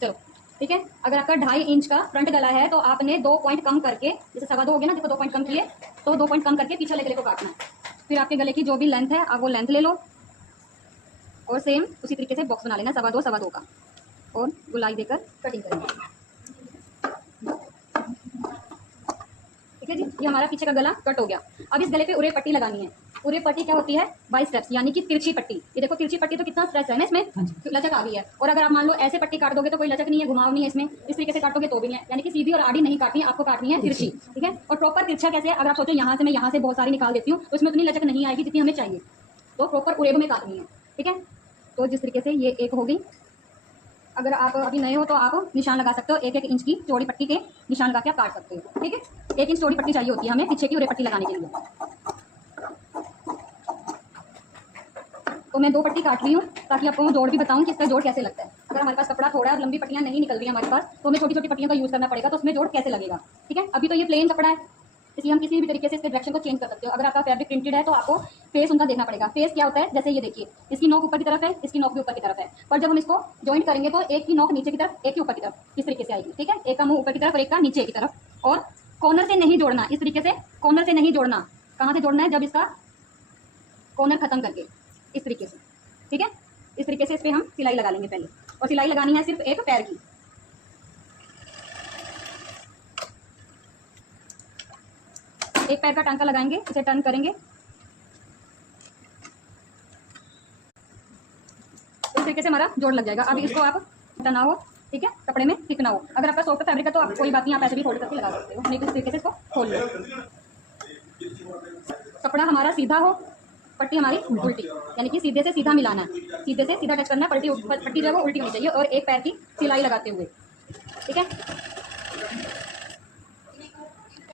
चलो ठीक है। अगर आपका 2.5 इंच का फ्रंट गला है तो आपने 2 पॉइंट कम करके, जैसे 2.25 हो गया ना, देखो 2 पॉइंट कम किए तो 2 पॉइंट कम करके पीछे वाले गले को काटना है। फिर आपके गले की जो भी लेंथ है आप वो लेंथ ले लो और सेम उसी तरीके से बॉक्स बना लेना 2.25 का और गुलाई देकर कटिंग करेंगे। ठीक है जी, ये हमारा पीछे का गला कट हो गया। अब इस गले पे उरे पट्टी लगानी है। उरे पट्टी क्या होती है? बाई स्टेप्स, यानी कि तिरछी पट्टी। ये देखो तिरछी पट्टी तो कितना स्ट्रेच है ना इसमें, लचक आ गई है। और अगर आप मान लो ऐसे पट्टी काट दोगे तो कोई लचक नहीं है, घुमाव नहीं है इसमें, इस तरीके से काटोगे तो भी नहीं है, यानी कि सीधी और आड़ी नहीं काटनी है, आपको काटनी है तिरछी। ठीक है। और प्रॉपर तिरछा कैसे है? अगर आप सोचो यहाँ से मैं यहाँ से बहुत सारी निकाल देती हूँ तो इसमें उतनी लचक नहीं आएगी जितनी हमें चाहिए, तो प्रॉपर उरेब में काटनी है। ठीक है। तो जिस तरीके से ये एक हो गई। अगर आप अभी नए हो तो आप निशान लगा सकते हो, 1-1 इंच की चौड़ी पट्टी के निशान लगा के आप काट सकते हो। ठीक है। 1 इंच चौड़ी पट्टी चाहिए होती है हमें पीछे की उरे पट्टी लगाने के लिए। तो मैं 2 पट्टी काट रही हूँ ताकि आपको जोड़ भी बताऊँ कि इसका जोड़ कैसे लगता है। अगर हमारे पास कपड़ा थोड़ा है और लंबी पट्टियाँ नहीं निकल रही है हमारे पास तो हमें छोटी छोटी पट्टियों का यूज़ करना पड़ेगा, तो उसमें जोड़ कैसे लगेगा। ठीक है। अभी तो ये प्लेन कपड़ा है इसलिए हम किसी भी तरीके से इसके डायरेक्शन को चेंज कर सकते हो। अगर आपका फैब्रिक प्रिंटेड है तो आपको फेस उनका देखना पड़ेगा। फेस क्या होता है? जैसे ये देखिए, इसकी नोक ऊपर की तरफ है, इसकी नोक भी ऊपर की तरफ है, पर जब हम इसको जॉइंट करेंगे तो एक की नोक नीचे की तरफ, एक की ऊपर की तरफ, इस तरीके से आएगी। ठीक है। एक का मुंह ऊपर की तरफ और एक का नीचे की तरफ। और कॉर्नर से नहीं जोड़ना, इस तरीके से कॉर्नर से नहीं जोड़ना। कहाँ से जोड़ना है? जब इसका कॉर्नर खत्म करके इस तरीके से। ठीक है। इस तरीके से इस पर हम सिलाई लगा लेंगे पहले, और सिलाई लगानी है सिर्फ एक पैर की। एक पैर का टांका लगाएंगे, इसे टर्न करेंगे तो इस तरीके से हमारा जोड़ लग जाएगा। अब इसको आप टना हो, ठीक है, कपड़े में सिकना हो। अगर आपका सॉफ्ट फैब्रिक है तो आप कोई बात नहीं, आप ऐसे भी फोल्ड करके लगा सकते हो, नहीं तो इस तरीके से इसको खोल लो। कपड़ा हमारा सीधा हो, पट्टी हमारी उल्टी, यानी कि सीधे से सीधा मिलाना है, सीधे से सीधा टच करना है। पट्टी जो है वो उल्टी होनी चाहिए और एक पैर की सिलाई लगाते हुए। ठीक है।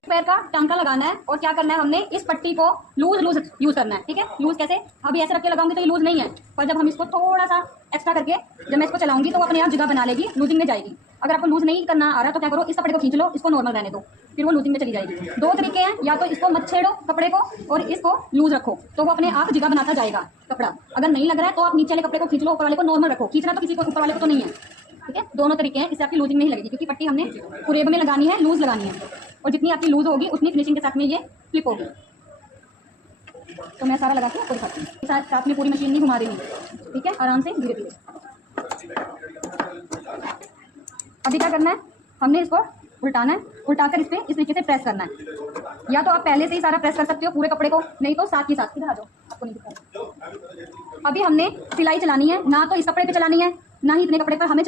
पैर का टांका लगाना है और क्या करना है, हमने इस पट्टी को लूज यूज करना है। ठीक है। लूज कैसे? अभी ऐसे रख के लगाऊंगी तो ये लूज नहीं है, पर जब हम इसको थोड़ा सा एक्स्ट्रा करके जब मैं इसको चलाऊंगी तो वो अपने आप जगह बना लेगी, लूजिंग में जाएगी। अगर आपको लूज नहीं करना आ रहा तो क्या करो, इस कपड़े को खींच लो, इसको नॉर्मल रहने दो, फिर वो लूजिंग में चली जाएगी। 2 तरीके हैं, या तो इसको मत छेड़ो कपड़े को और इसको लूज रखो तो वो अपने आप जगह बनाता जाएगा कपड़ा। अगर नहीं लग रहा है तो आप नीचे वाले कपड़े को खींच लो, ऊपर वाले को नॉर्मल रखो। खींचना तो किसी को ऊपर वाले को तो नहीं है। ठीक है। दोनों तरीके हैं, इससे आपकी लूजिंग नहीं लगेगी क्योंकि पट्टी हमने उरेब में लगानी है, लूज लगानी है, और जितनी आपकी लूज होगी उतनी फिनिशिंग के साथ में ये फ्लिप होगी। तो मैं सारा लगा के आपको दिखाती हूँ, साथ में पूरी मशीन नहीं घुमा रही हूँ। ठीक है। आराम से धीरे धीरे। अभी क्या करना है, हमने इसको उल्टाना है, उल्टाकर इस पे इस तरीके से प्रेस करना है। या तो आप पहले से ही सारा प्रेस कर सकते हो पूरे कपड़े को, नहीं तो साथ ही साथ। इधर आ जाओ, आपको नहीं दिखा। अभी हमने सिलाई चलानी है, ना तो इस कपड़े पे चलानी है ना ही इतने कपड़े पर हमें